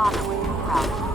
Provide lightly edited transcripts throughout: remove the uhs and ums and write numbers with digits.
bother with your house.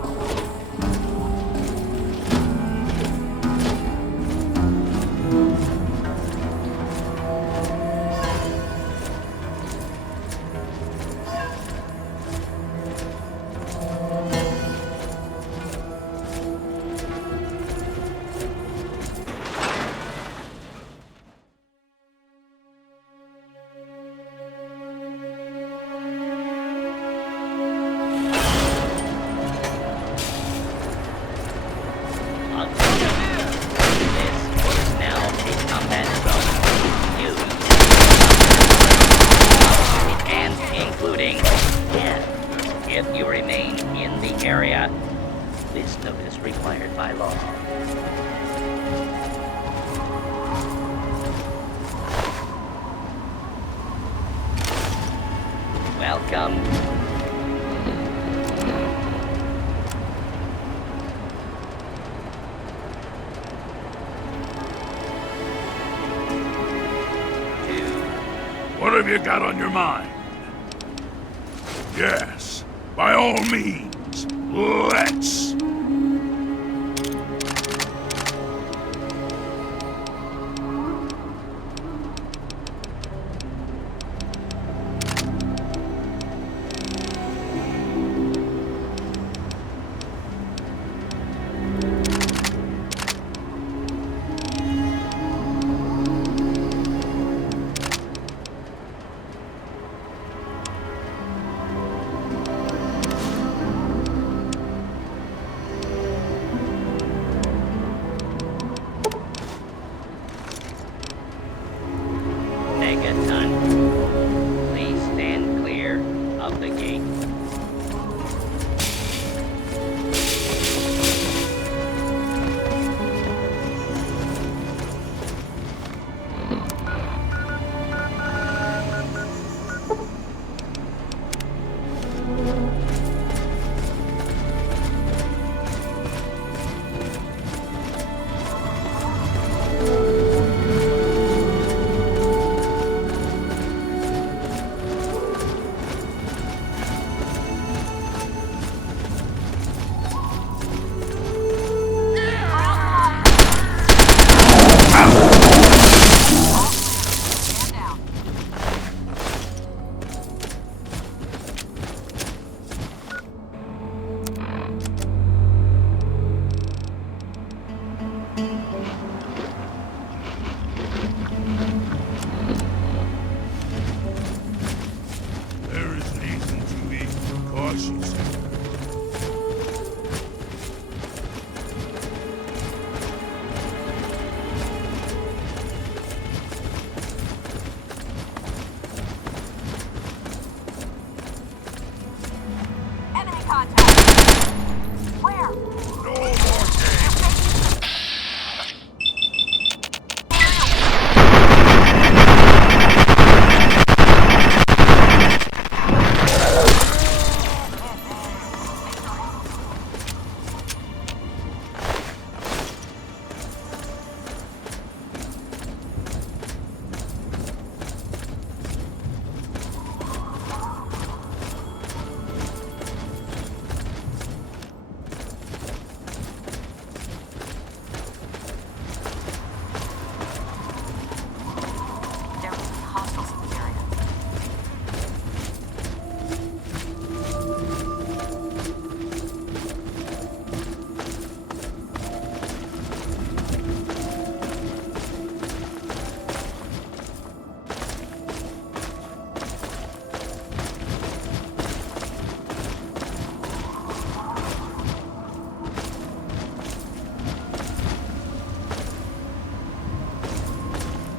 If you remain in the area, this notice required by law. Welcome. What have you got on your mind? Yes, by all means, let's. Please stand clear of the gate.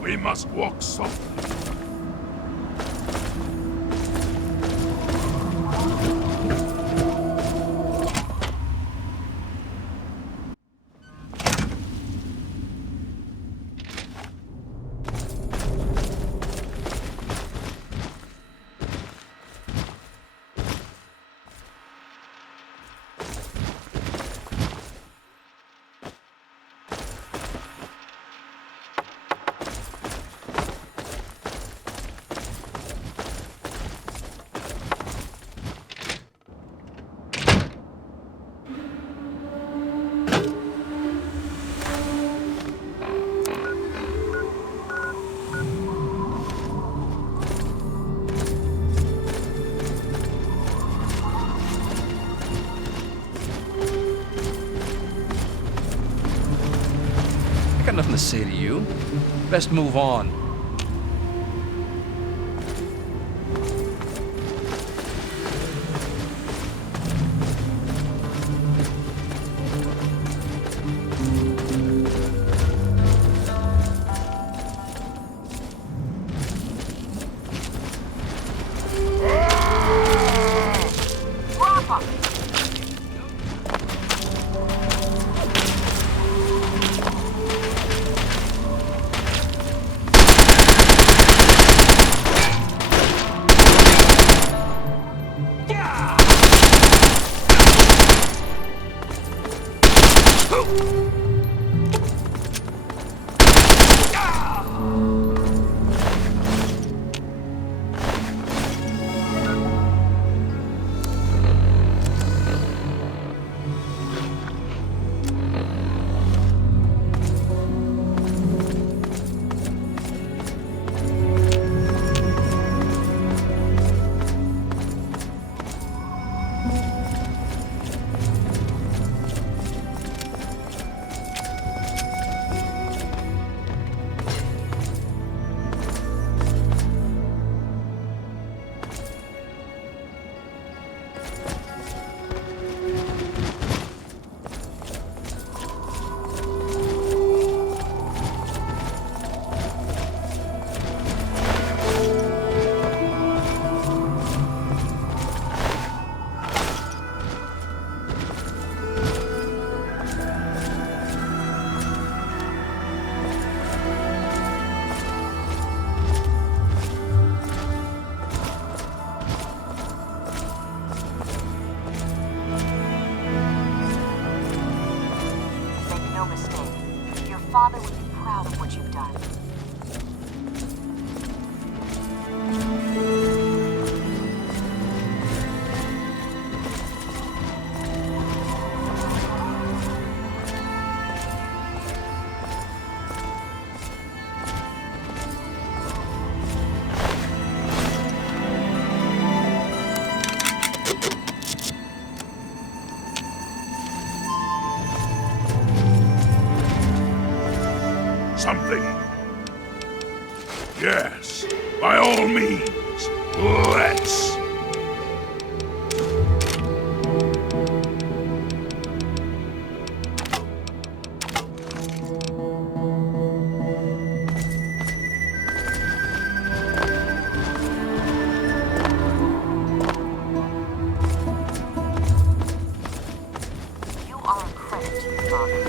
We must walk softly. nothing to say to you. Best move on. Father would be proud of what you've done. Something. Yes, by all means, let's. You are a credit to your father.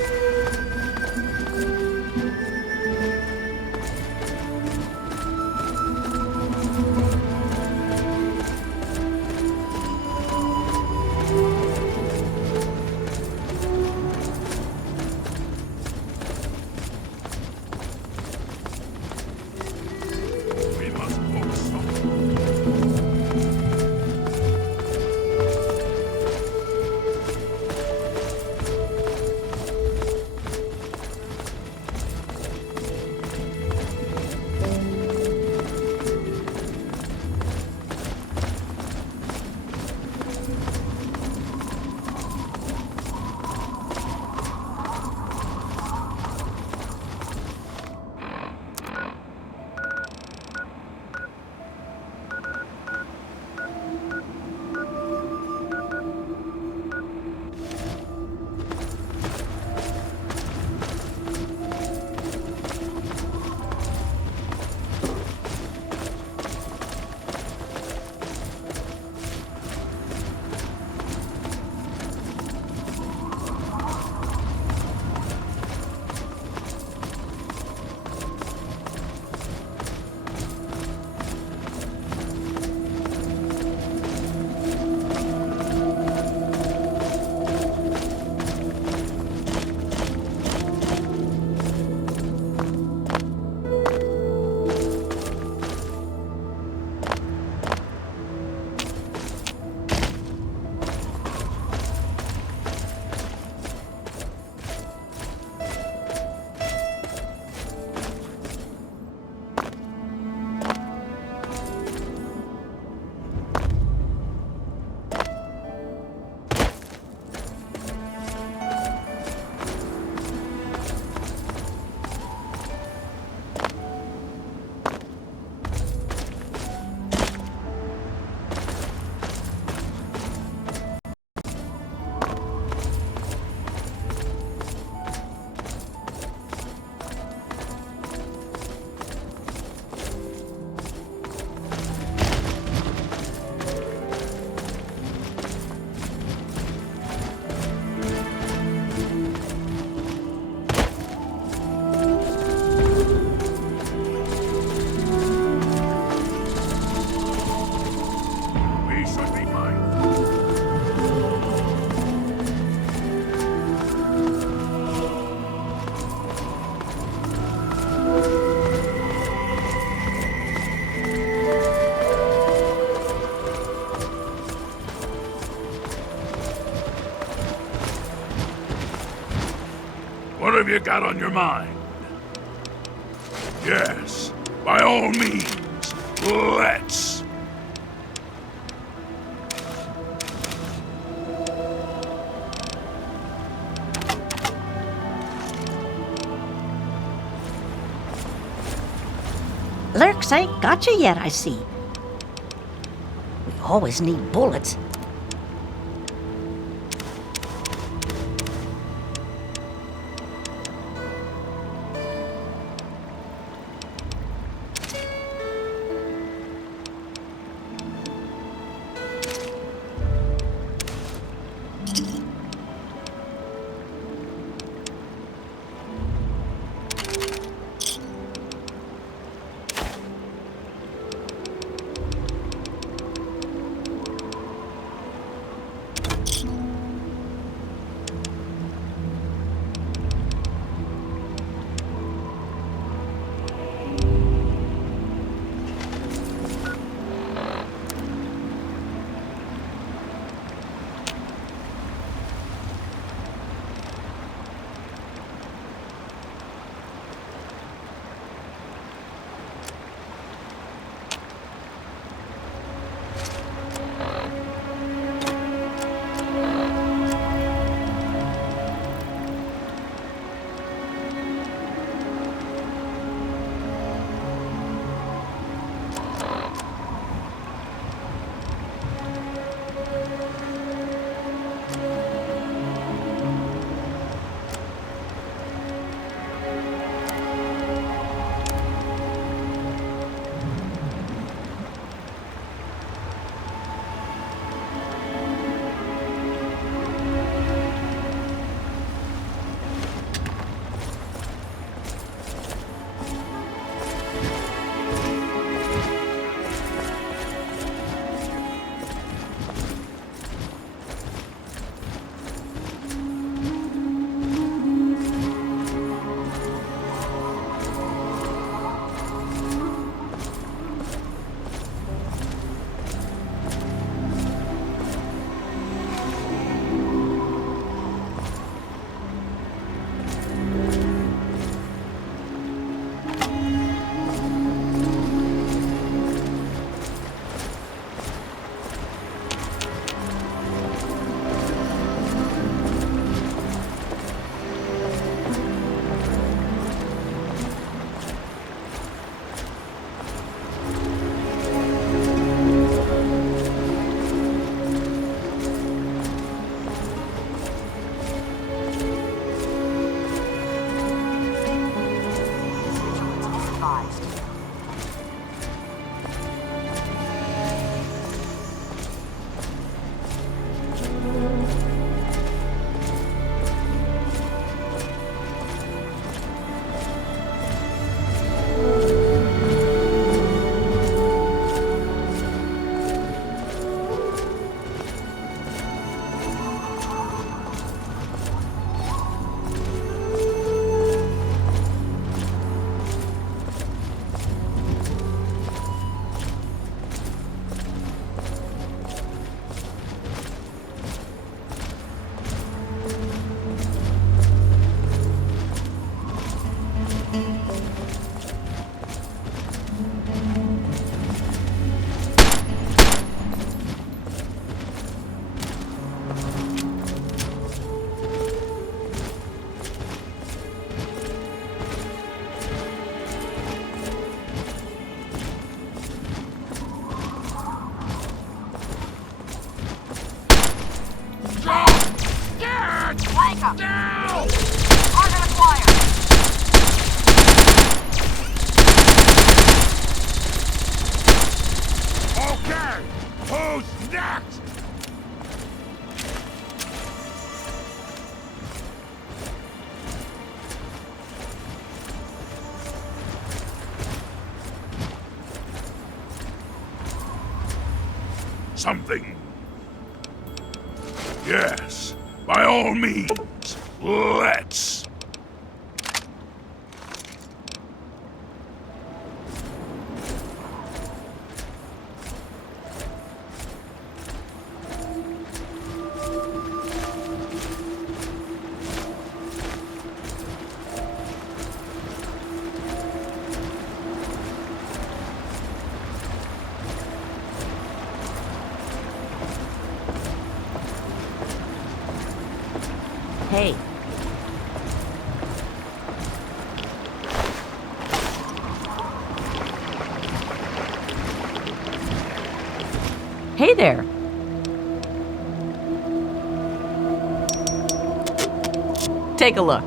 What have you got on your mind? Yes, by all means, let's. Lurks ain't got you yet, I see. We always need bullets. Blanca! Target acquired! Okay, who's next? Something. Yes, by all means, let's. Hey. Hey there. Take a look.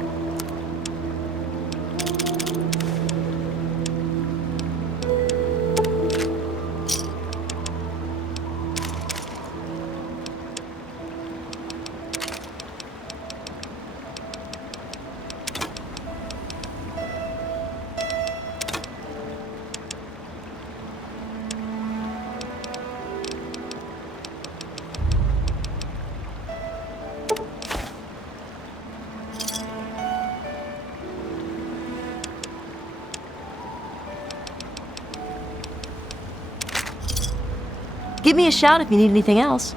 Give me a shout if you need anything else.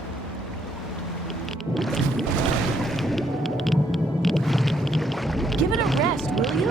Give it a rest, will you?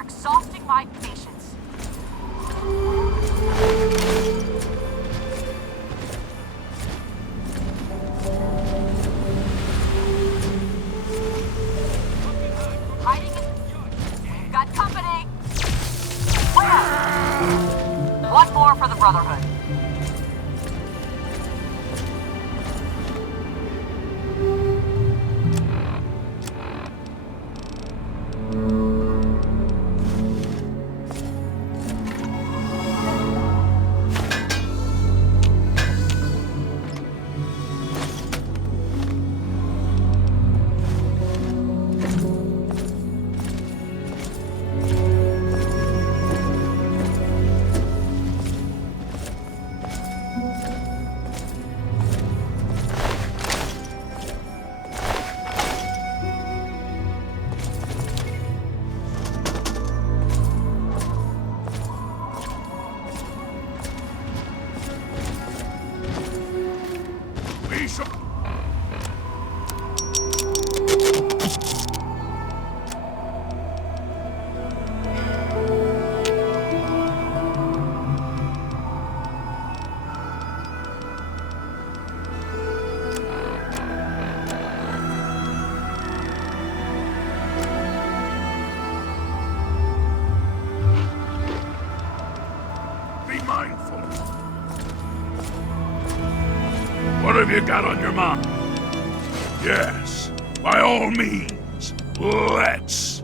Exhausting my patience. Hiding in... Got company! Where? One more for the Brotherhood. What have you got on your mind? Yes, by all means, let's.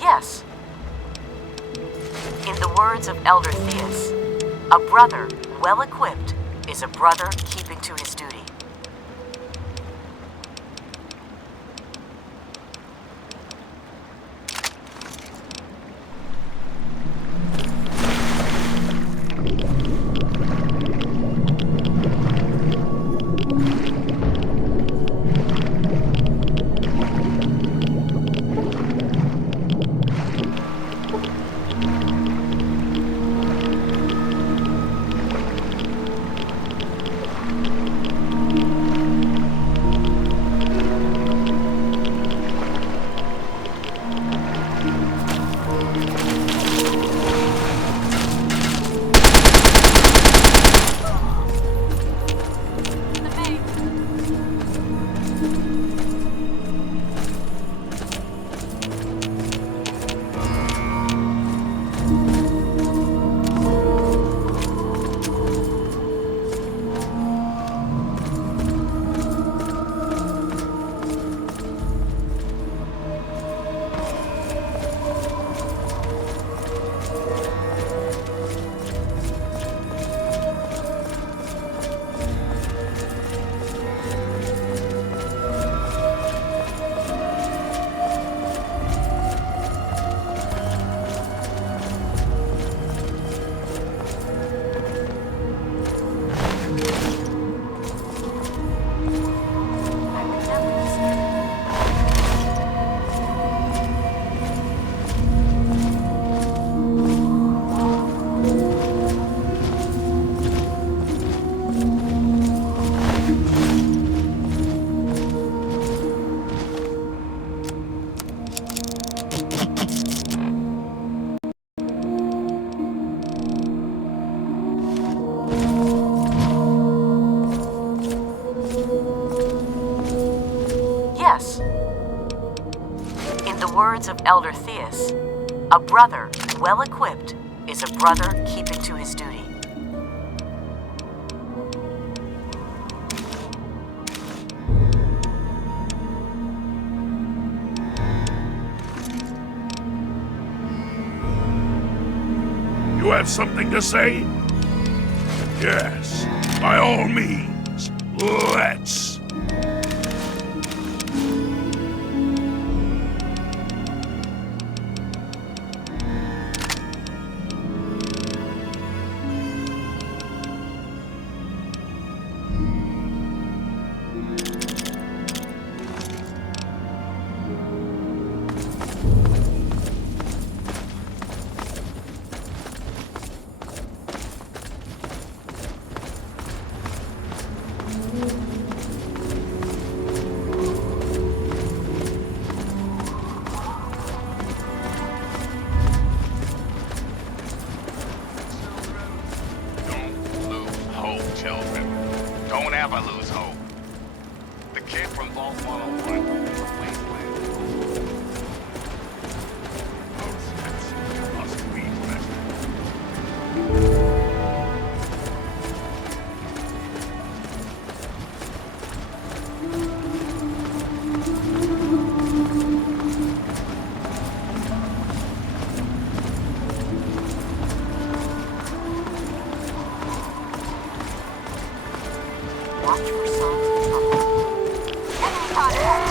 Yes. In the words of Elder Theus, a brother well equipped is a brother keeping to his duty. Yes. In the words of Elder Theus, a brother well equipped is a brother keeping to his duty. You have something to say? Yes, by all means, let's. Children, don't ever lose hope. The kid from Vault 101, Watch for signs of trouble. Enemy contact!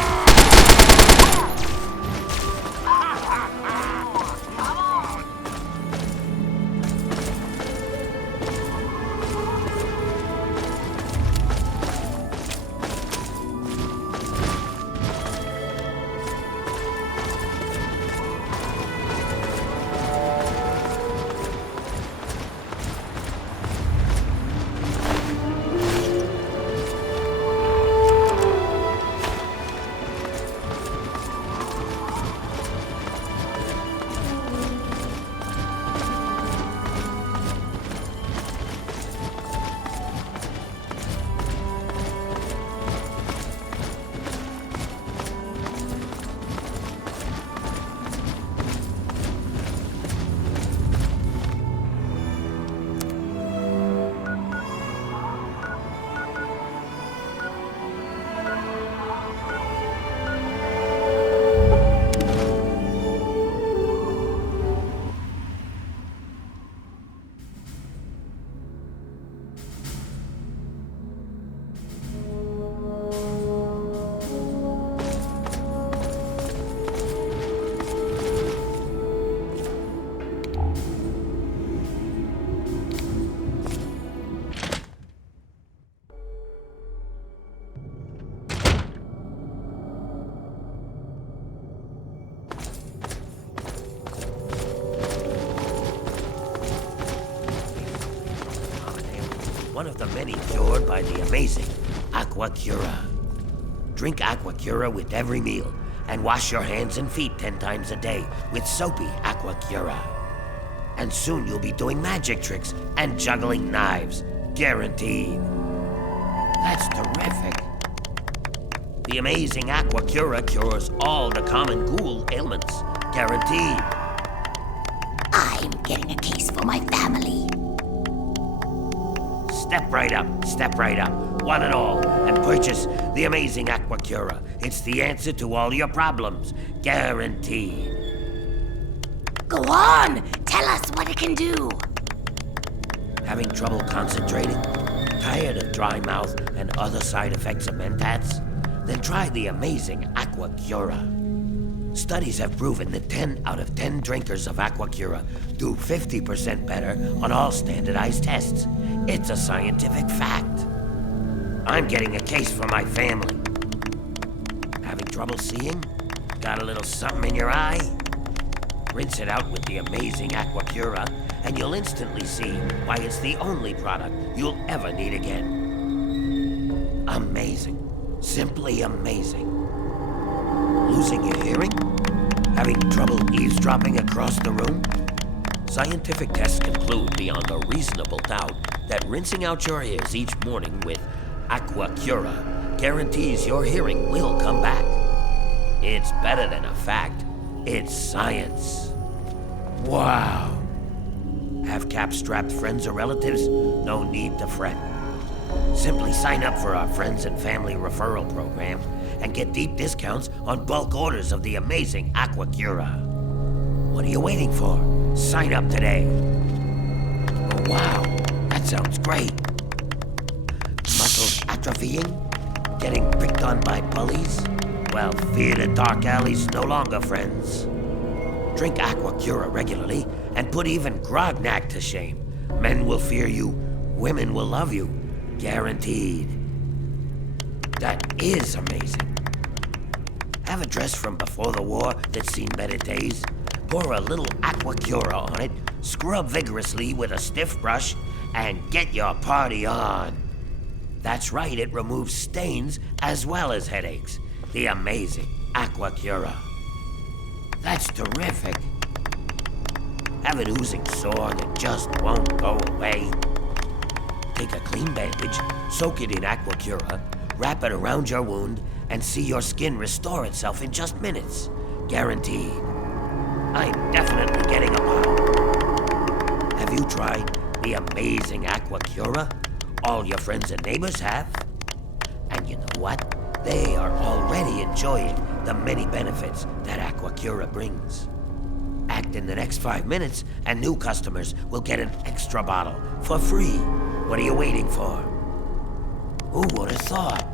One of the many cured by the amazing Aqua Cura. Drink Aqua Cura with every meal, and wash your hands and feet 10 times a day with soapy Aqua Cura. And soon you'll be doing magic tricks and juggling knives, guaranteed. That's terrific. The amazing Aqua Cura cures all the common ghoul ailments, guaranteed. I'm getting a case for my family. Step right up, one and all, and purchase the amazing Aqua Cura. It's the answer to all your problems, guaranteed. Go on! Tell us what it can do! Having trouble concentrating? Tired of dry mouth and other side effects of Mentats? Then try the amazing Aqua Cura. Studies have proven that 10 out of 10 drinkers of Aqua Cura do 50% better on all standardized tests. It's a scientific fact. I'm getting a case for my family. Having trouble seeing? Got a little something in your eye? Rinse it out with the amazing Aqua Cura, and you'll instantly see why it's the only product you'll ever need again. Amazing. Simply amazing. Losing your hearing? Having trouble eavesdropping across the room? Scientific tests conclude beyond a reasonable doubt that rinsing out your ears each morning with Aqua Cura guarantees your hearing will come back. It's better than a fact. It's science. Wow. Have cap-strapped friends or relatives? No need to fret. Simply sign up for our Friends and Family Referral Program and get deep discounts on bulk orders of the amazing Aqua Cura. What are you waiting for? Sign up today. Oh, wow, that sounds great. Muscles atrophying? Getting picked on by bullies? Well, fear the dark alleys no longer, friends. Drink Aqua Cura regularly and put even Grognak to shame. Men will fear you, women will love you. Guaranteed. That is amazing. Have a dress from before the war that's seen better days? Pour a little Aqua Cura on it, scrub vigorously with a stiff brush, and get your party on. That's right, it removes stains as well as headaches. The amazing Aqua Cura. That's terrific. Have an oozing sore that just won't go away? Take a clean bandage, soak it in Aqua Cura, wrap it around your wound, and see your skin restore itself in just minutes. Guaranteed. I'm definitely getting a bottle. Have you tried the amazing Aqua Cura? All your friends and neighbors have. And you know what? They are already enjoying the many benefits that Aqua Cura brings. Act in the next 5 minutes, and new customers will get an extra bottle for free. What are you waiting for? Who would have thought?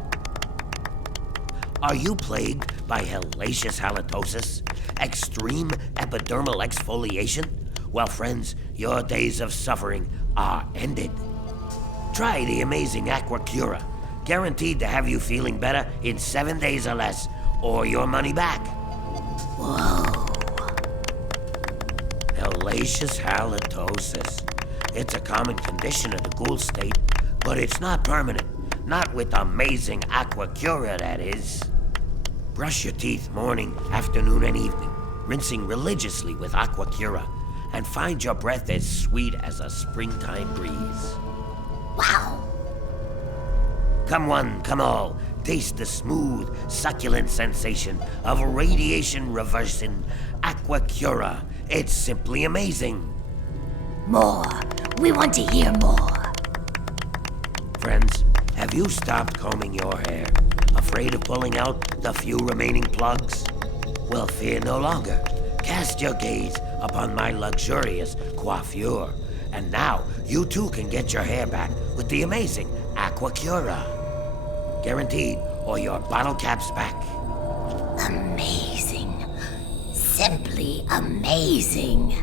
Are you plagued by hellacious halitosis? Extreme epidermal exfoliation? Well, friends, your days of suffering are ended. Try the amazing Aquacura. Guaranteed to have you feeling better in 7 days or less, or your money back. Whoa. Hellacious halitosis. It's a common condition of the ghoul state, but it's not permanent. Not with amazing Aquacura, that is. Brush your teeth morning, afternoon, and evening, rinsing religiously with Aquacura, and find your breath as sweet as a springtime breeze. Wow. Come one, come all, taste the smooth, succulent sensation of radiation-reversing Aquacura. It's simply amazing. More. We want to hear more. Friends, have you stopped combing your hair, afraid of pulling out the few remaining plugs? Well, fear no longer. Cast your gaze upon my luxurious coiffure, and now you too can get your hair back with the amazing Aquacura. Guaranteed, or your bottle cap's back. Amazing. Simply amazing.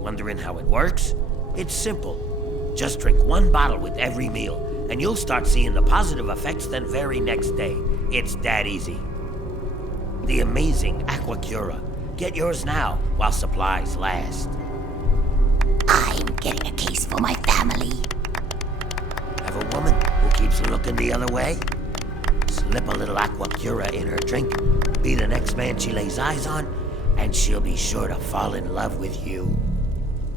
Wondering how it works? It's simple. Just drink one bottle with every meal, and you'll start seeing the positive effects the very next day. It's that easy. The amazing Aquacura. Get yours now while supplies last. I'm getting a case for my family. Have a woman who keeps looking the other way? Slip a little Aquacura in her drink, be the next man she lays eyes on, and she'll be sure to fall in love with you.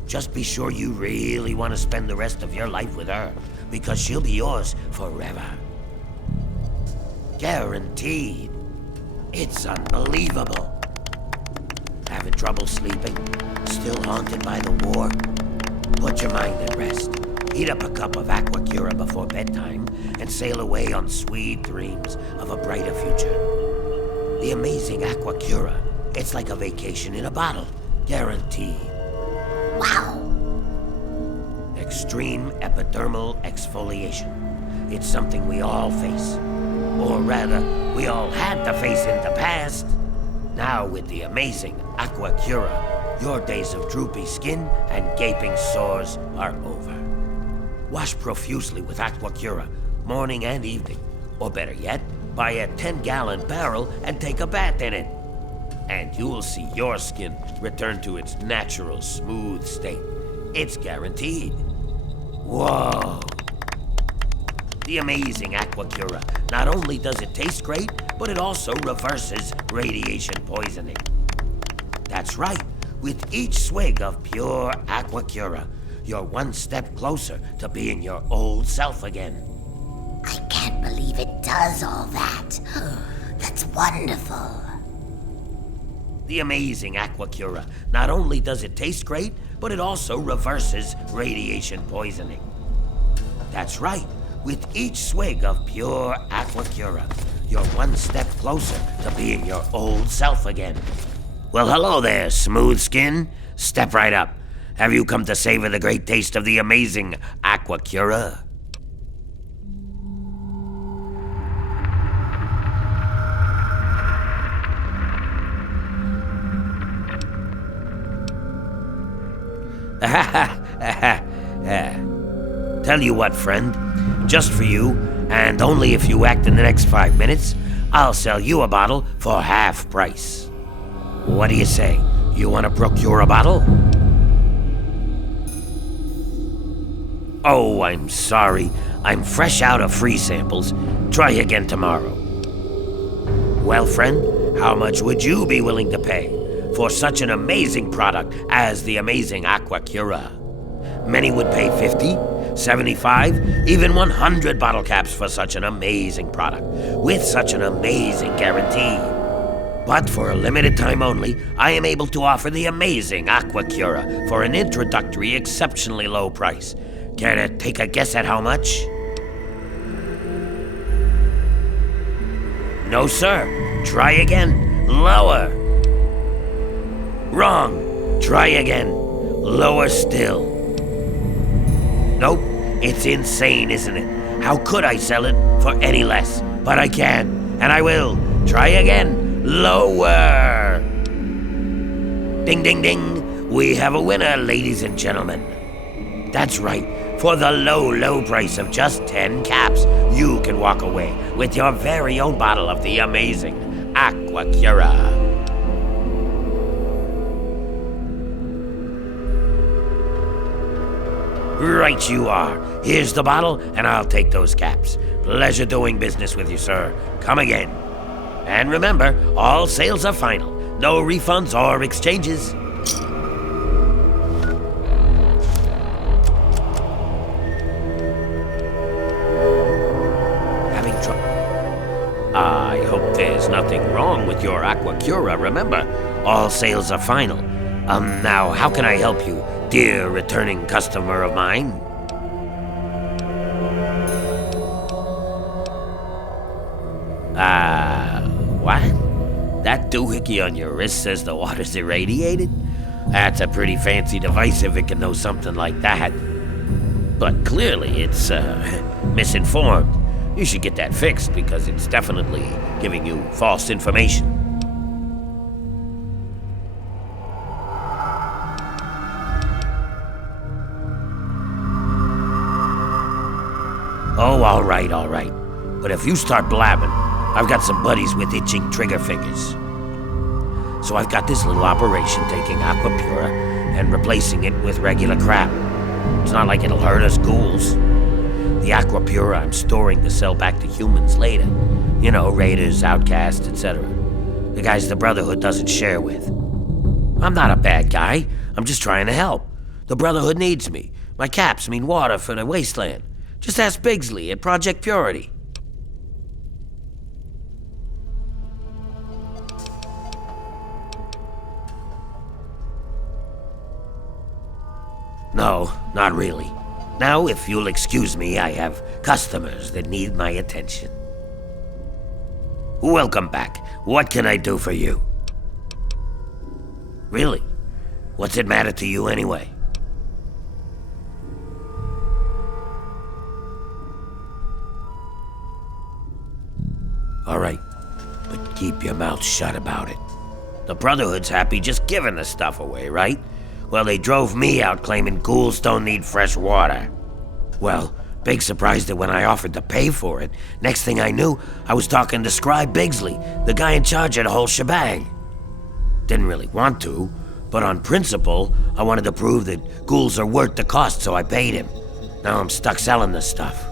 Just be sure you really want to spend the rest of your life with her, because she'll be yours forever. Guaranteed. It's unbelievable. Having trouble sleeping? Still haunted by the war? Put your mind at rest. Heat up a cup of Aquacura before bedtime and sail away on sweet dreams of a brighter future. The amazing Aquacura. It's like a vacation in a bottle. Guaranteed. Wow. Extreme epidermal exfoliation. It's something we all face. Or rather, we all had to face in the past. Now with the amazing Aquacura, your days of droopy skin and gaping sores are over. Wash profusely with Aquacura, morning and evening. Or better yet, buy a 10-gallon barrel and take a bath in it. And you'll see your skin return to its natural, smooth state. It's guaranteed. Whoa! The amazing Aquacura. Not only does it taste great, but it also reverses radiation poisoning. That's right. With each swig of pure Aquacura, you're one step closer to being your old self again. I can't believe it does all that. That's wonderful. The amazing Aquacura. Not only does it taste great, but it also reverses radiation poisoning. That's right. With each swig of pure Aquacura, you're one step closer to being your old self again. Well, hello there, smooth skin. Step right up. Have you come to savor the great taste of the amazing Aquacura? Tell you what, friend. Just for you, and only if you act in the next 5 minutes, I'll sell you a bottle for half price. What do you say? You want to procure a bottle? Oh, I'm sorry. I'm fresh out of free samples. Try again tomorrow. Well, friend, how much would you be willing to pay for such an amazing product as the amazing Aquacura? Many would pay 50, 75, even 100 bottle caps for such an amazing product, with such an amazing guarantee. But for a limited time only, I am able to offer the amazing Aquacura for an introductory, exceptionally low price. Care to take a guess at how much? No, sir. Try again. Lower. Wrong. Try again. Lower still. Nope. It's insane, isn't it? How could I sell it for any less? But I can, and I will. Try again. Lower. Ding, ding, ding. We have a winner, ladies and gentlemen. That's right. For the low, low price of just 10 caps, you can walk away with your very own bottle of the amazing Aqua Cura. Right you are. Here's the bottle, and I'll take those caps. Pleasure doing business with you, sir. Come again. And remember, all sales are final. No refunds or exchanges. Having trouble? I hope there's nothing wrong with your Aqua Cura. Remember, all sales are final. Now, how can I help you, dear returning customer of mine? What? That doohickey on your wrist says the water's irradiated? That's a pretty fancy device if it can know something like that. But clearly it's, misinformed. You should get that fixed because it's definitely giving you false information. Oh, all right. But if you start blabbing, I've got some buddies with itching trigger fingers. So I've got this little operation taking Aqua Pura and replacing it with regular crap. It's not like it'll hurt us ghouls. The Aqua Pura I'm storing to sell back to humans later. You know, raiders, outcasts, etc. The guys the Brotherhood doesn't share with. I'm not a bad guy. I'm just trying to help. The Brotherhood needs me. My caps mean water for the wasteland. Just ask Bigsley at Project Purity. No, not really. Now, if you'll excuse me, I have customers that need my attention. Welcome back. What can I do for you? Really? What's it matter to you anyway? All right, but keep your mouth shut about it. The Brotherhood's happy just giving the stuff away, right? Well, they drove me out claiming ghouls don't need fresh water. Well, big surprise that when I offered to pay for it, next thing I knew, I was talking to Scribe Bigsley, the guy in charge of the whole shebang. Didn't really want to, but on principle, I wanted to prove that ghouls are worth the cost, so I paid him. Now I'm stuck selling this stuff.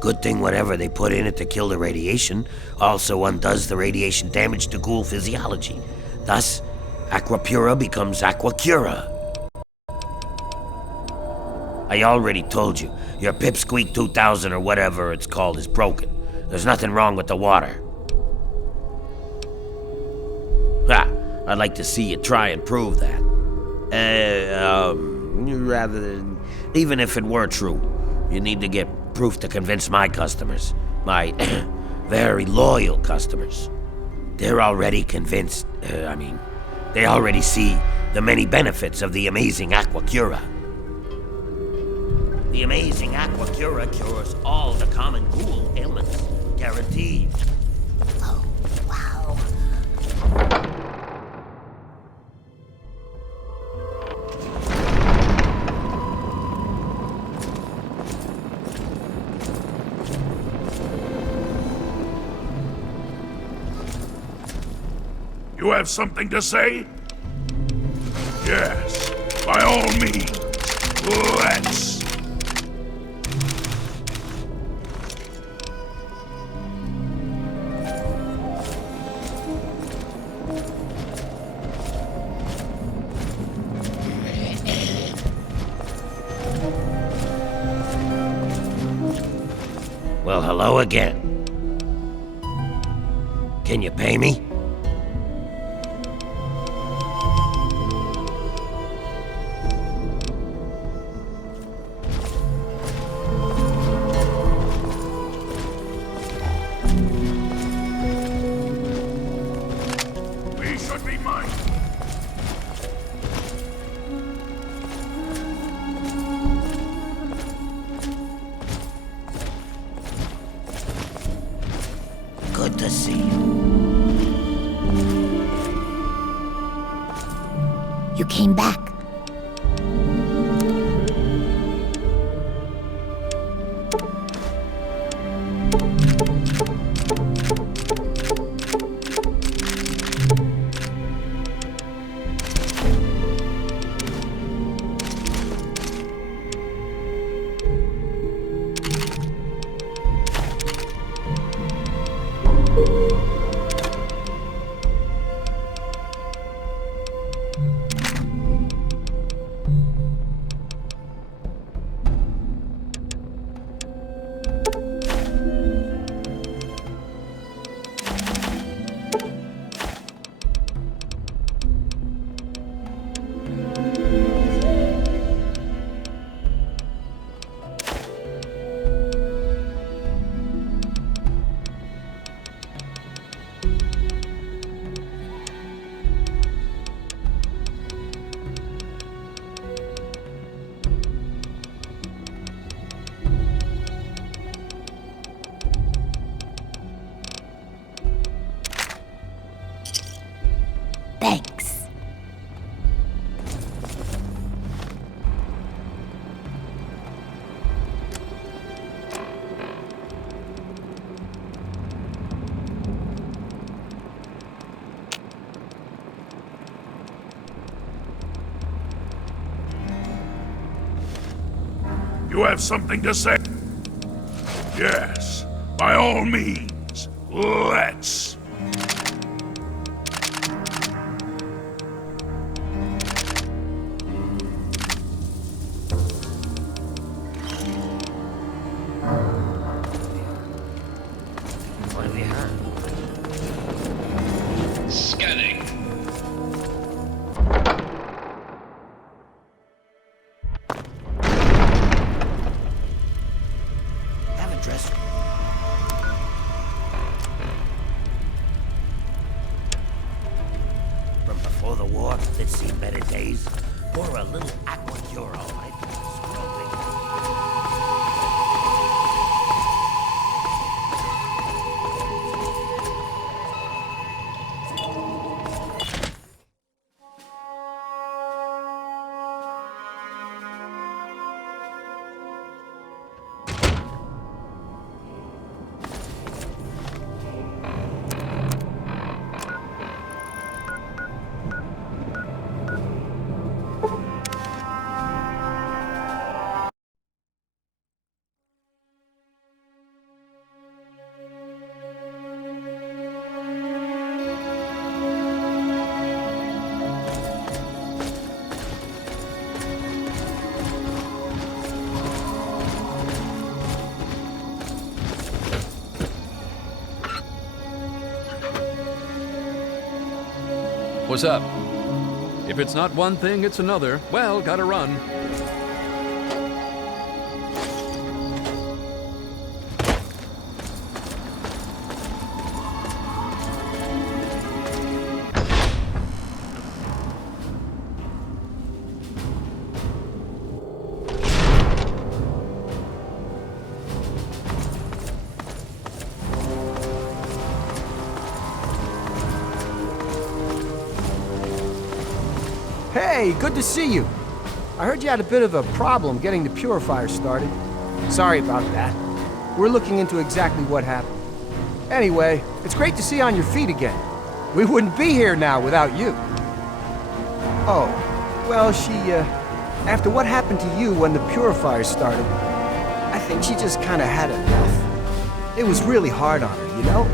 Good thing whatever they put in it to kill the radiation also undoes the radiation damage to ghoul physiology. Thus, Aqua Pura becomes Aqua Cura. I already told you, your Pipsqueak 2000 or whatever it's called is broken. There's nothing wrong with the water. I'd like to see you try and prove that. Rather than... Even if it were true, you need to get proof to convince my customers. My very loyal customers. They're already convinced. They already see the many benefits of the amazing Aqua Cura. The amazing Aqua Cura cures all the common ghoul ailments. Guaranteed. Oh, wow. You have something to say? Yes, by all means. Let's. Well, hello again. Can you pay me? We should be mindful. came back. Thanks. You have something to say? Yes, by all means. Let's. What have you heard? Scanning. Haven't dressed. From before the war, it's seen better days. Or a little aqua cure, all right. Scrubbing. What's up? If it's not one thing, it's another. Well, gotta run. Hey, good to see you. I heard you had a bit of a problem getting the purifier started. Sorry about that. We're looking into exactly what happened. Anyway, it's great to see you on your feet again. We wouldn't be here now without you. Oh, well, after what happened to you when the purifier started, I think she just kind of had enough. It was really hard on her, you know?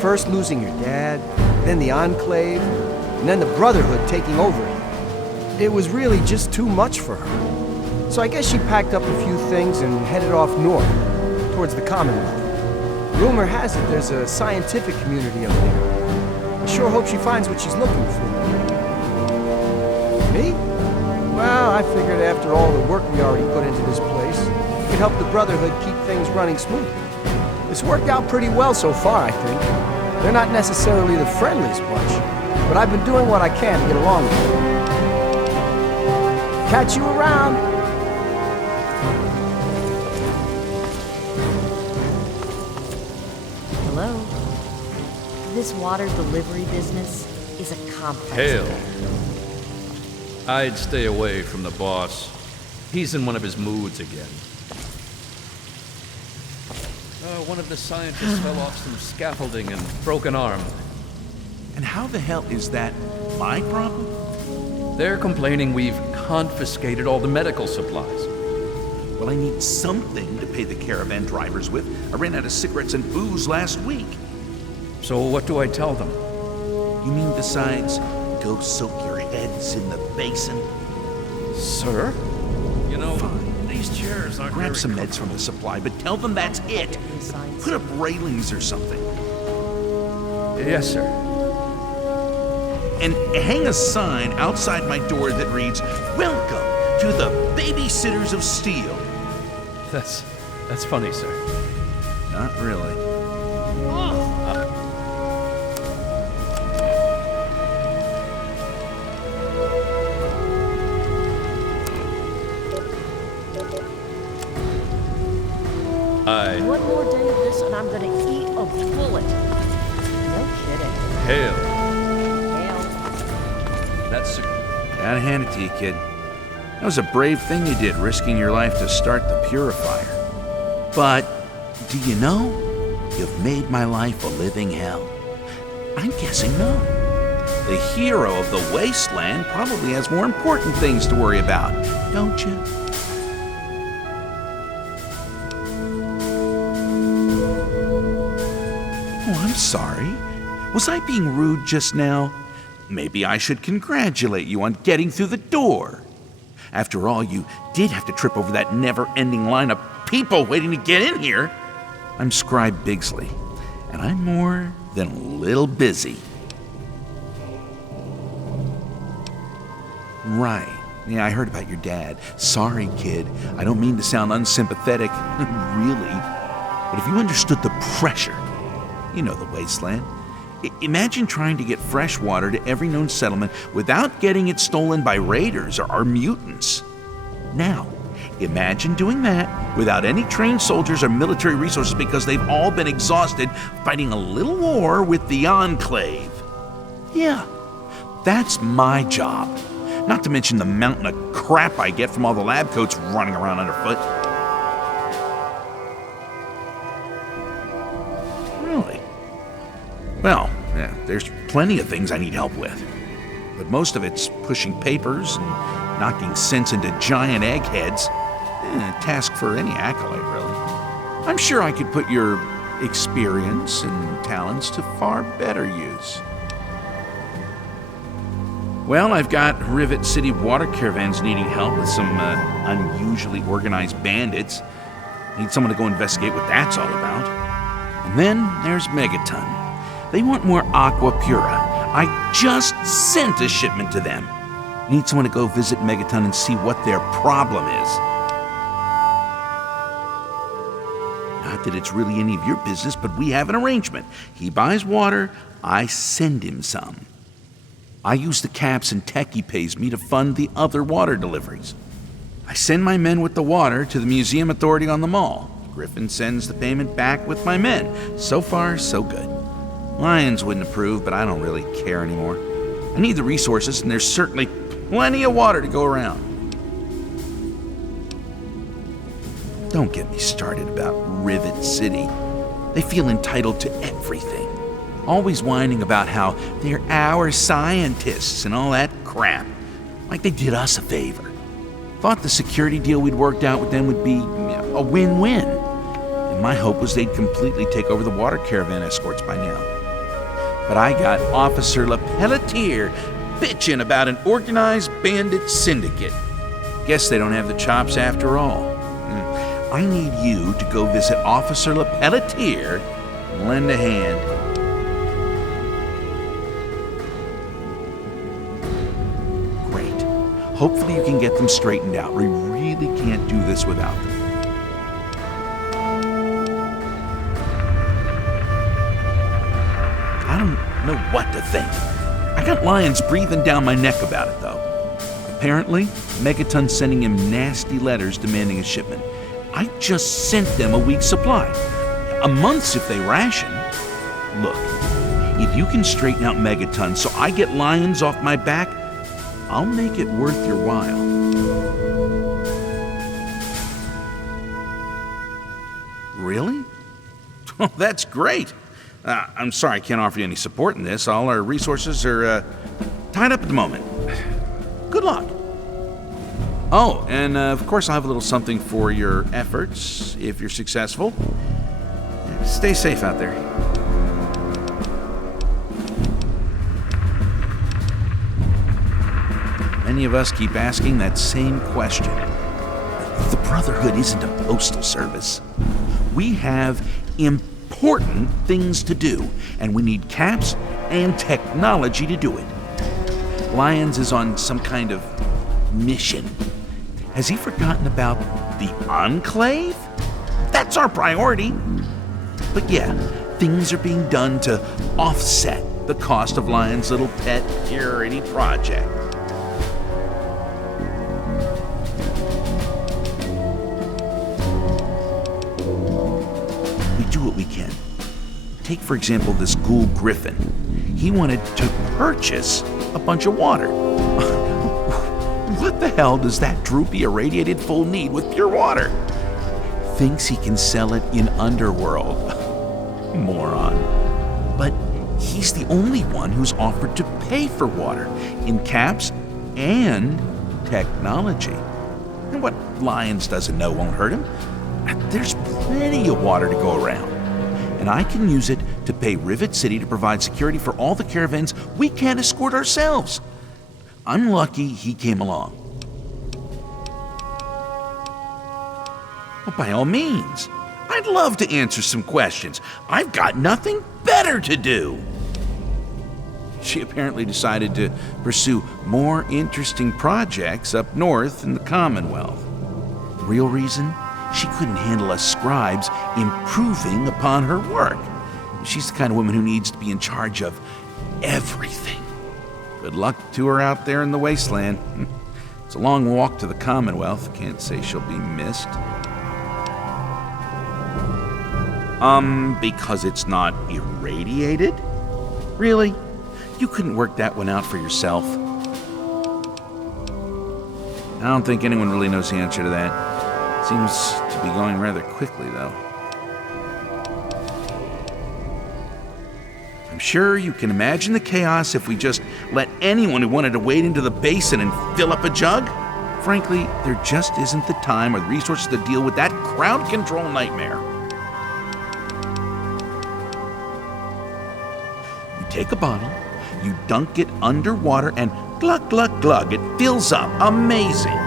First losing your dad, then the Enclave, and then the Brotherhood taking over. It was really just too much for her. So I guess she packed up a few things and headed off north, towards the Commonwealth. Rumor has it there's a scientific community up there. I sure hope she finds what she's looking for. Me? Well, I figured after all the work we already put into this place, we could help the Brotherhood keep things running smoothly. It's worked out pretty well so far, I think. They're not necessarily the friendliest bunch, but I've been doing what I can to get along with them. Catch you around. Hello? This water delivery business is a complex Hail. affair. I'd stay away from the boss. He's in one of his moods again. One of the scientists fell off some scaffolding and broke an arm. And how the hell is that my problem? They're complaining we've confiscated all the medical supplies. Well, I need something to pay the caravan drivers with. I ran out of cigarettes and booze last week. So what do I tell them? You mean besides, go soak your heads in the basin? Sir? You know, Fine. these chairs aren't Grab very some meds from the supply, but tell them that's it. Put up railings or something. Yes, sir. And hang a sign outside my door that reads, "Welcome to the Babysitters of Steel." That's funny, sir. Not really. One more day of this and I'm gonna eat a bullet. No kidding. Hail. Hell. That's... Gotta hand it to you, kid. That was a brave thing you did, risking your life to start the purifier. But, do you know? You've made my life a living hell. I'm guessing no. The hero of the wasteland probably has more important things to worry about, don't you? Oh, I'm sorry. Was I being rude just now? Maybe I should congratulate you on getting through the door. After all, you did have to trip over that never-ending line of people waiting to get in here. I'm Scribe Bigsley, and I'm more than a little busy. Right. Yeah, I heard about your dad. Sorry, kid. I don't mean to sound unsympathetic, really. But if you understood the pressure, you know the wasteland. Imagine trying to get fresh water to every known settlement without getting it stolen by raiders or mutants. Now, imagine doing that without any trained soldiers or military resources because they've all been exhausted fighting a little war with the Enclave. Yeah, that's my job. Not to mention the mountain of crap I get from all the lab coats running around underfoot. Really? Well, yeah, there's plenty of things I need help with. But most of it's pushing papers and knocking sense into giant eggheads. A task for any acolyte, really. I'm sure I could put your experience and talents to far better use. Well, I've got Rivet City water caravans needing help with some unusually organized bandits. Need someone to go investigate what that's all about. And then there's Megaton. They want more Aqua Pura. I just sent a shipment to them. Need someone to go visit Megaton and see what their problem is. Not that it's really any of your business, but we have an arrangement. He buys water, I send him some. I use the caps and tech he pays me to fund the other water deliveries. I send my men with the water to the museum authority on the mall. Griffin sends the payment back with my men. So far, so good. Lions wouldn't approve, but I don't really care anymore. I need the resources, and there's certainly plenty of water to go around. Don't get me started about Rivet City. They feel entitled to everything. Always whining about how they're our scientists and all that crap. Like they did us a favor. Thought the security deal we'd worked out with them would be a win-win. And my hope was they'd completely take over the water caravan escorts by now. But I got Officer LePelletier bitching about an organized bandit syndicate. Guess they don't have the chops after all. I need you to go visit Officer LePelletier and lend a hand. Great. Hopefully you can get them straightened out. We really can't do this without them. I don't know what to think. I got lions breathing down my neck about it, though. Apparently, Megaton's sending him nasty letters demanding a shipment. I just sent them a week's supply. A month's if they ration. Look, if you can straighten out Megaton so I get lions off my back, I'll make it worth your while. Really? Oh, that's great. I'm sorry I can't offer you any support in this. All our resources are tied up at the moment. Good luck. Oh, and of course I'll have a little something for your efforts if you're successful. Stay safe out there. Many of us keep asking that same question. The Brotherhood isn't a postal service. We have important things to do, and we need caps and technology to do it. Lyons is on some kind of mission. Has he forgotten about the Enclave? That's our priority. But yeah, things are being done to offset the cost of Lyons' little pet security project. We do what we can. Take, for example, this ghoul Griffin. He wanted to purchase a bunch of water. What the hell does that droopy irradiated fool need with pure water? Thinks he can sell it in Underworld. Moron. But he's the only one who's offered to pay for water in caps and technology. And what Lyons doesn't know won't hurt him. There's plenty of water to go around. And I can use it to pay Rivet City to provide security for all the caravans we can't escort ourselves. I'm lucky he came along. Well, by all means, I'd love to answer some questions. I've got nothing better to do. She apparently decided to pursue more interesting projects up north in the Commonwealth. The real reason? She couldn't handle us scribes improving upon her work. She's the kind of woman who needs to be in charge of everything. Good luck to her out there in the wasteland. It's a long walk to the Commonwealth. Can't say she'll be missed. Because it's not irradiated? Really? You couldn't work that one out for yourself? I don't think anyone really knows the answer to that. Seems to be going rather quickly, though. I'm sure you can imagine the chaos if we just let anyone who wanted to wade into the basin and fill up a jug. Frankly, there just isn't the time or the resources to deal with that crowd control nightmare. You take a bottle, you dunk it underwater, and glug, glug, glug, it fills up. Amazing.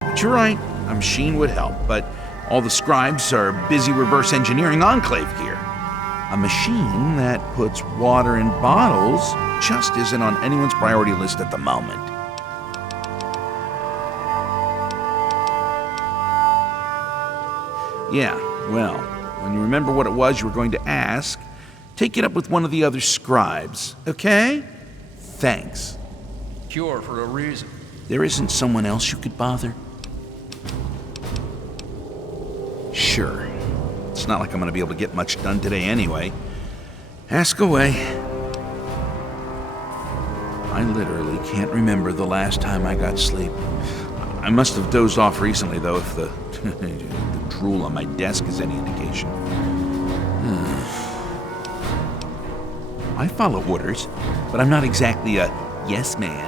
But you're right. A machine would help, but all the scribes are busy reverse engineering Enclave gear. A machine that puts water in bottles just isn't on anyone's priority list at the moment. Yeah, well, when you remember what it was you were going to ask, take it up with one of the other scribes, okay? Thanks. Cure for a reason. There isn't someone else you could bother? Sure. It's not like I'm going to be able to get much done today anyway. Ask away. I literally can't remember the last time I got sleep. I must have dozed off recently, though, if the drool on my desk is any indication. I follow orders, but I'm not exactly a yes man.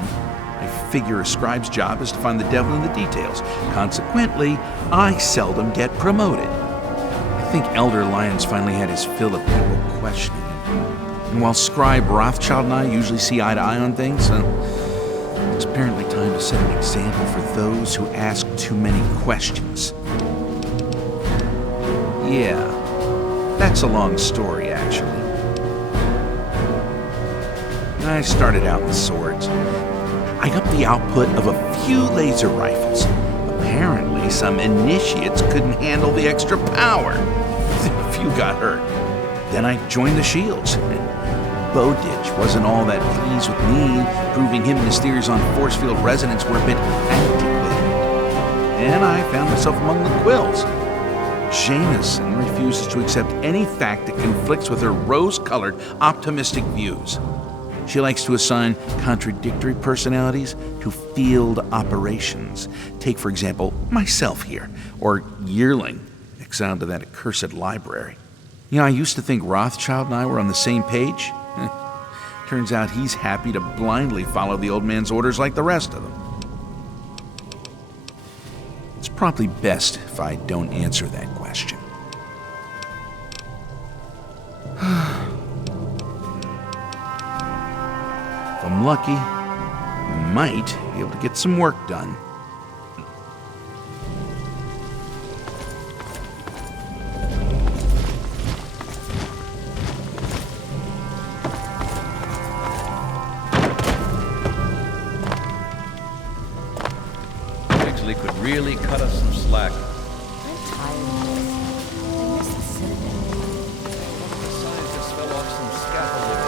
I figure a scribe's job is to find the devil in the details. Consequently, I seldom get promoted. I think Elder Lyons finally had his fill of people questioning him. And while Scribe Rothschild and I usually see eye to eye on things, it's apparently time to set an example for those who ask too many questions. Yeah, that's a long story, actually. I started out with swords. I upped the output of a few laser rifles. Apparently, some initiates couldn't handle the extra power. A few got hurt. Then I joined the Shields. Bowditch wasn't all that pleased with me, proving him and his theories on force field resonance were a bit antiquated. And I found myself among the Quills. Jameson refuses to accept any fact that conflicts with her rose-colored, optimistic views. She likes to assign contradictory personalities to field operations. Take, for example, myself here, or Yearling, exiled to that accursed library. You know, I used to think Rothschild and I were on the same page. Turns out he's happy to blindly follow the old man's orders like the rest of them. It's probably best if I don't answer that question. If I'm lucky, I might be able to get some work done. Bigsley could really cut us some slack. I'm tired of this. I miss the Citadel. The scientists fell off some scaffolding.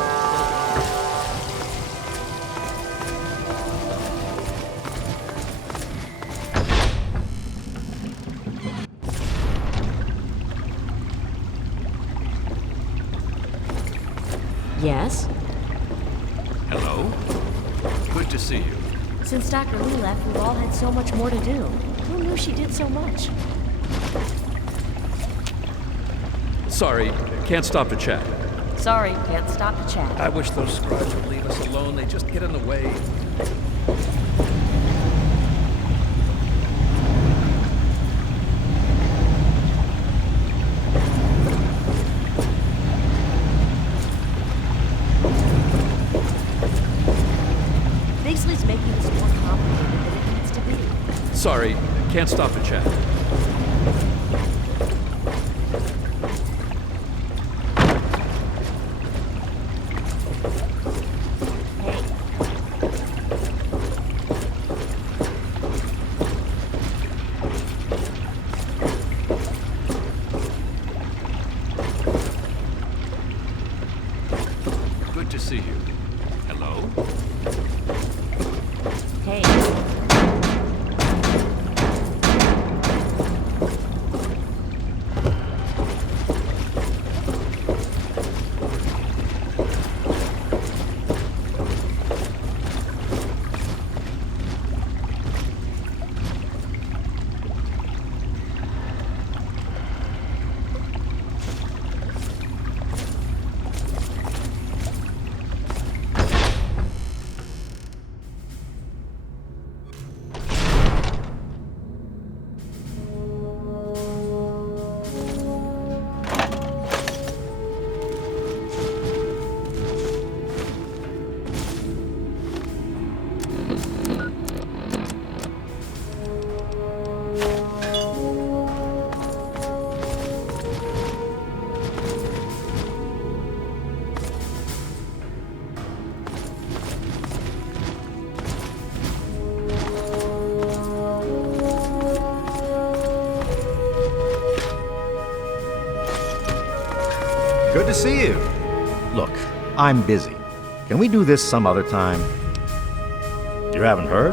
Yes? Hello? Good to see you. Since Dr. Lee left, we've all had so much more to do. Who knew she did so much? Sorry, can't stop to chat. Sorry, can't stop to chat. I wish those scribes would leave us alone. They just get in the way. Bigsley's making this more complicated than it needs to be. Sorry, can't stop to chat. Hey, Good to see you. Hello? hey. Good to see you. Look, I'm busy. Can we do this some other time? You haven't heard?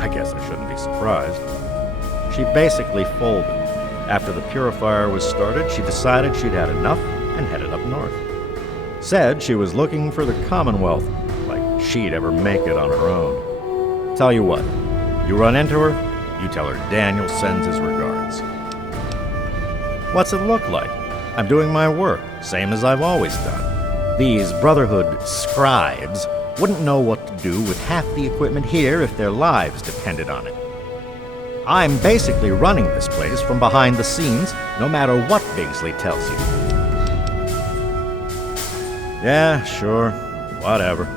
I guess I shouldn't be surprised. She basically folded. After the purifier was started, she decided she'd had enough and headed up north. Said she was looking for the Commonwealth, like she'd ever make it on her own. Tell you what, you run into her, you tell her Daniel sends his regards. What's it look like? I'm doing my work, same as I've always done. These Brotherhood scribes wouldn't know what to do with half the equipment here if their lives depended on it. I'm basically running this place from behind the scenes, no matter what Bigsley tells you. Yeah, sure, whatever.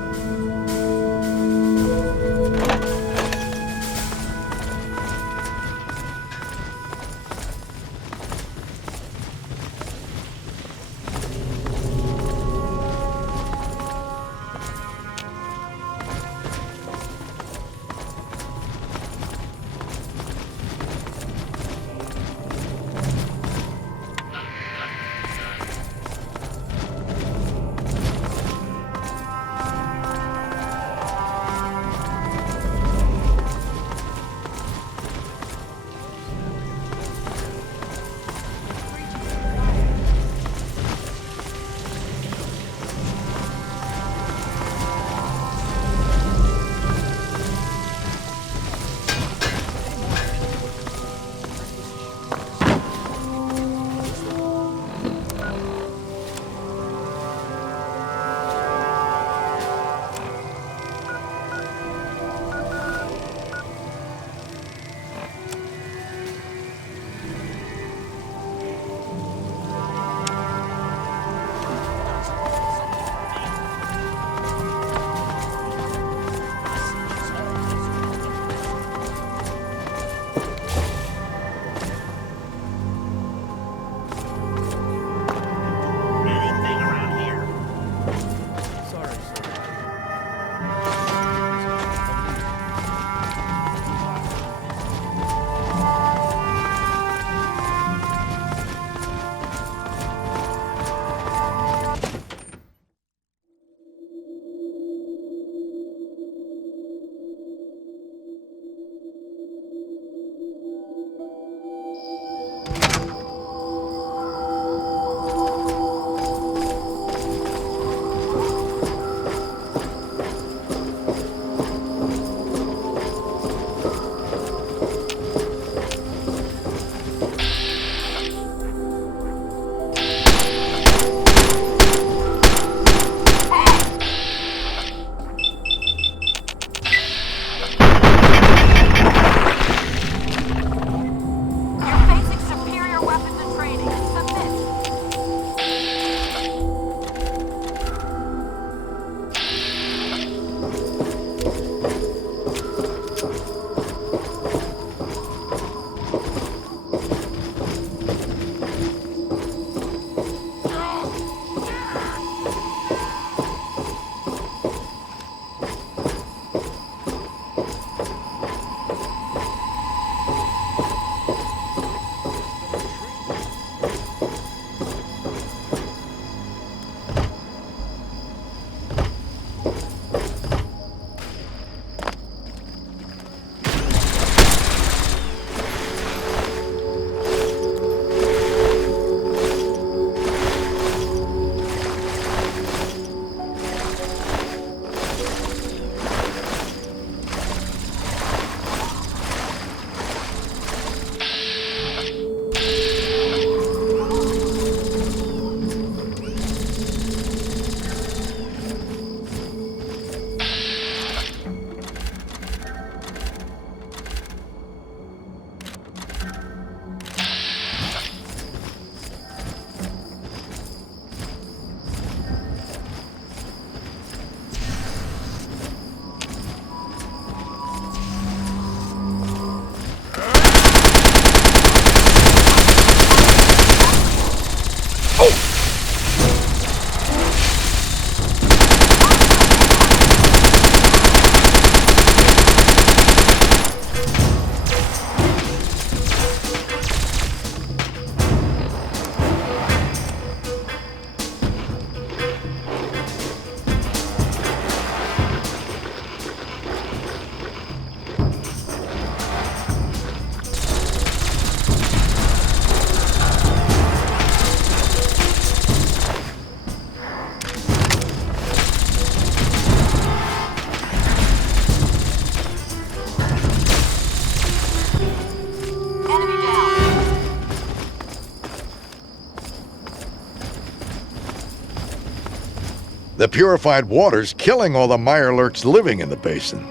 The purified water's killing all the Mirelurks living in the basin.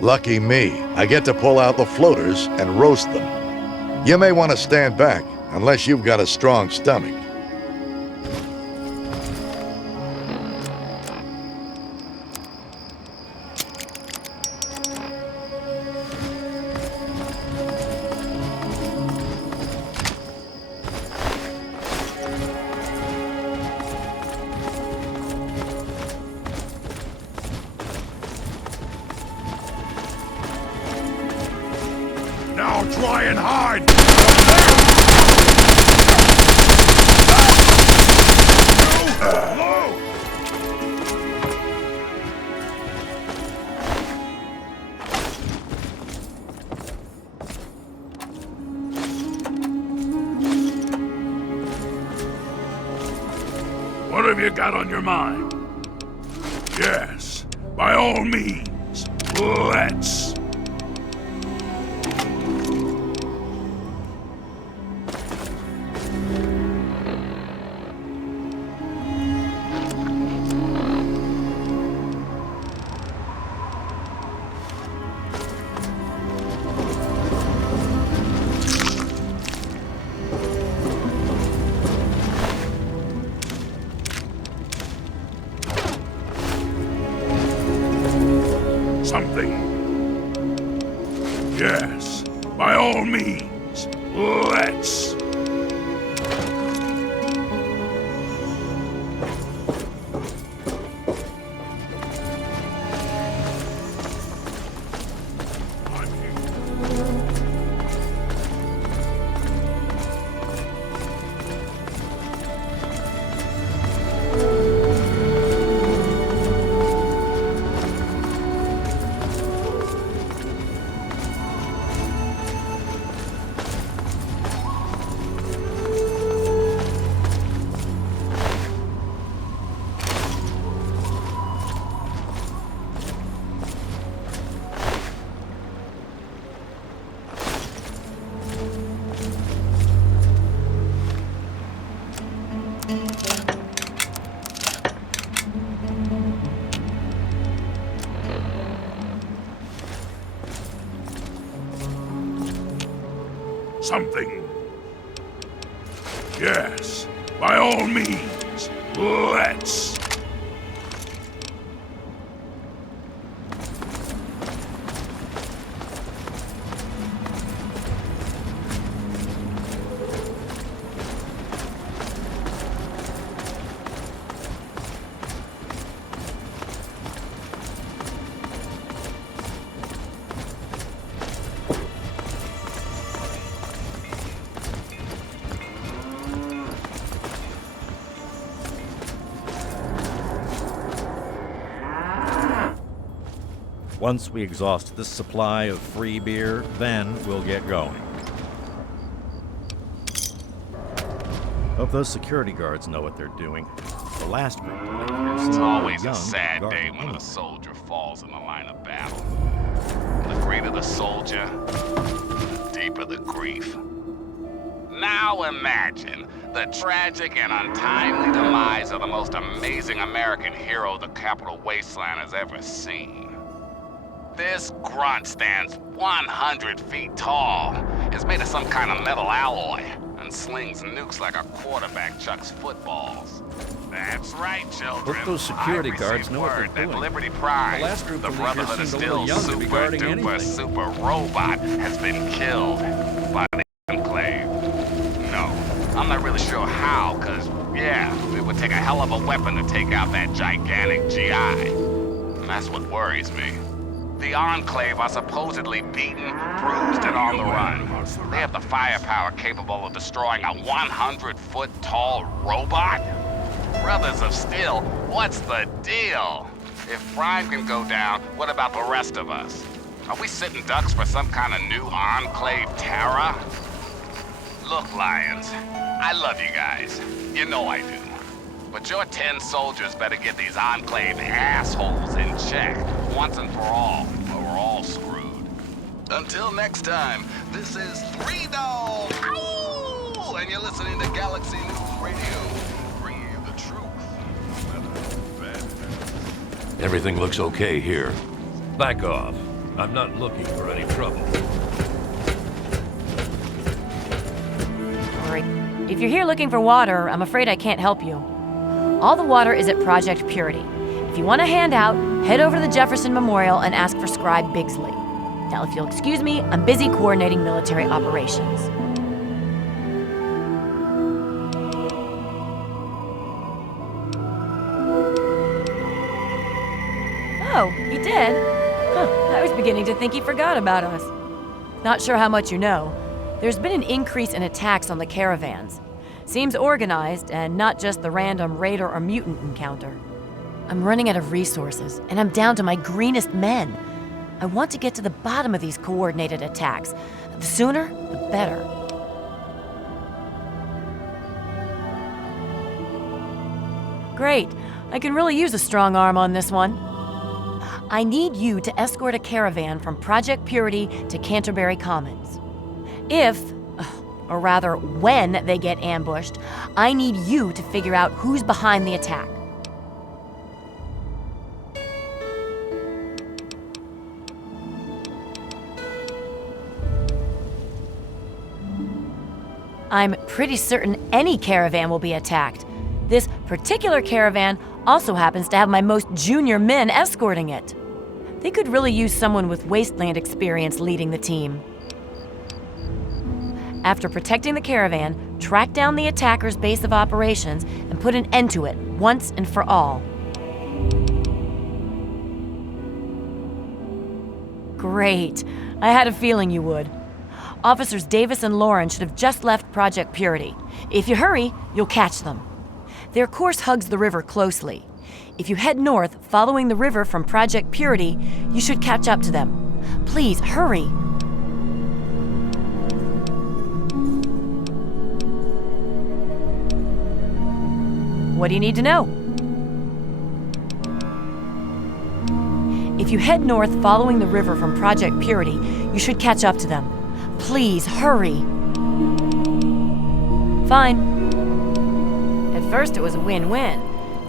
Lucky me, I get to pull out the floaters and roast them. You may want to stand back, unless you've got a strong stomach. Now try and hide! What have you got on your mind? Yes, by all means, let's. Something. Yes, by all means, let's. Something. Yes, by all means, let's. Once we exhaust this supply of free beer, then we'll get going. Hope those security guards know what they're doing. The last group to leave here seemed It's always young a sad guard day when anyway. a soldier falls in the line of battle. The greater the soldier, the deeper the grief. Now imagine the tragic and untimely demise of the most amazing American hero the Capital Wasteland has ever seen. This grunt stands 100 feet tall, is made of some kind of metal alloy, and slings nukes like a quarterback chucks footballs. That's right, children. Hope those security I've guards received know what word they're that doing. Liberty Prime, The last group the to leave here Brotherhood of seemed a little Steel young to be super guarding duper anything. super robot, has been killed by the Enclave. No, I'm not really sure how, cause, yeah, it would take a hell of a weapon to take out that gigantic GI. And that's what worries me. The Enclave are supposedly beaten, bruised, and on the run. They have the firepower capable of destroying a 100-foot-tall robot? Brothers of Steel, what's the deal? If Prime can go down, what about the rest of us? Are we sitting ducks for some kind of new Enclave terror? Look, Lions, I love you guys. You know I do. But your 10 soldiers better get these Enclave assholes in check, once and for all, or we're all screwed. Until next time, this is Three Dog, Ow! And you're listening to Galaxy News Radio, bringing you the truth. Everything looks okay here. Back off. I'm not looking for any trouble. Great. If you're here looking for water, I'm afraid I can't help you. All the water is at Project Purity. If you want a handout, head over to the Jefferson Memorial and ask for Scribe Bigsley. Now, if you'll excuse me, I'm busy coordinating military operations. Oh, he did? Huh, I was beginning to think he forgot about us. Not sure how much you know. There's been an increase in attacks on the caravans. Seems organized and not just the random raider or mutant encounter. I'm running out of resources, and I'm down to my greenest men. I want to get to the bottom of these coordinated attacks. The sooner, the better. Great. I can really use a strong arm on this one. I need you to escort a caravan from Project Purity to Canterbury Commons. If, or rather when they get ambushed, I need you to figure out who's behind the attack. I'm pretty certain any caravan will be attacked. This particular caravan also happens to have my most junior men escorting it. They could really use someone with wasteland experience leading the team. After protecting the caravan, track down the attacker's base of operations and put an end to it once and for all. Great. I had a feeling you would. Officers Davis and Lauren should have just left Project Purity. If you hurry, you'll catch them. Their course hugs the river closely. If you head north, following the river from Project Purity, you should catch up to them. Please, hurry. What do you need to know? If you head north, following the river from Project Purity, you should catch up to them. Please, hurry. Fine. At first it was a win-win.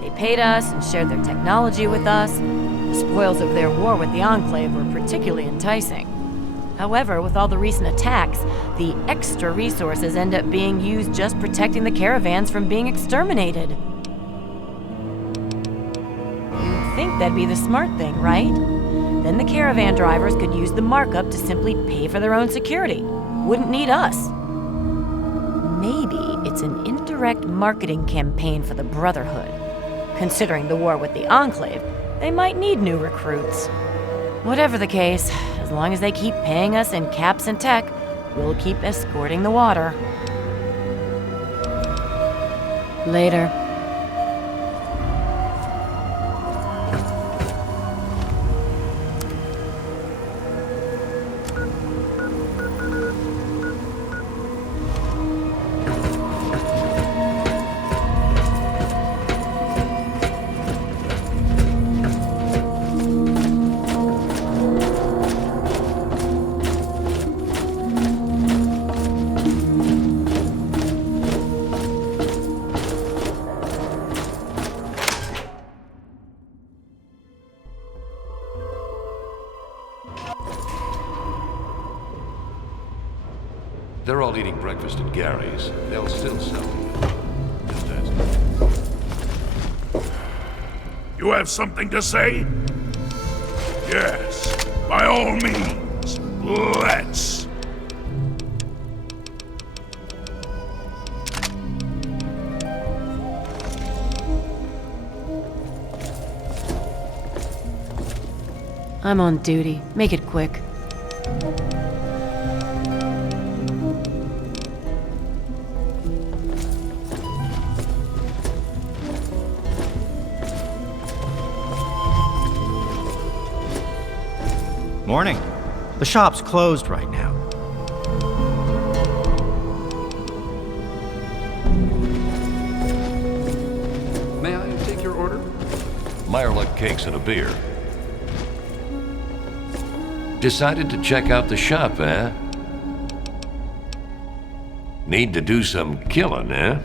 They paid us and shared their technology with us. The spoils of their war with the Enclave were particularly enticing. However, with all the recent attacks, the extra resources end up being used just protecting the caravans from being exterminated. You'd think that'd be the smart thing, right? Then the caravan drivers could use the markup to simply pay for their own security. Wouldn't need us. Maybe it's an indirect marketing campaign for the Brotherhood. Considering the war with the Enclave, they might need new recruits. Whatever the case, as long as they keep paying us in caps and tech, we'll keep escorting the water. Later. They're all eating breakfast at Gary's. They'll still sell it. Just ask. You have something to say? Yes, by all means, let's. I'm on duty. Make it quick. Morning. The shop's closed right now. May I take your order? Meyerluck cakes and a beer. Decided to check out the shop, eh? Need to do some killing, eh?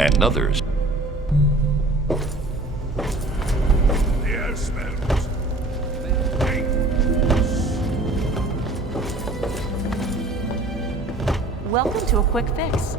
And others. The air smells dangerous. Welcome to a quick fix.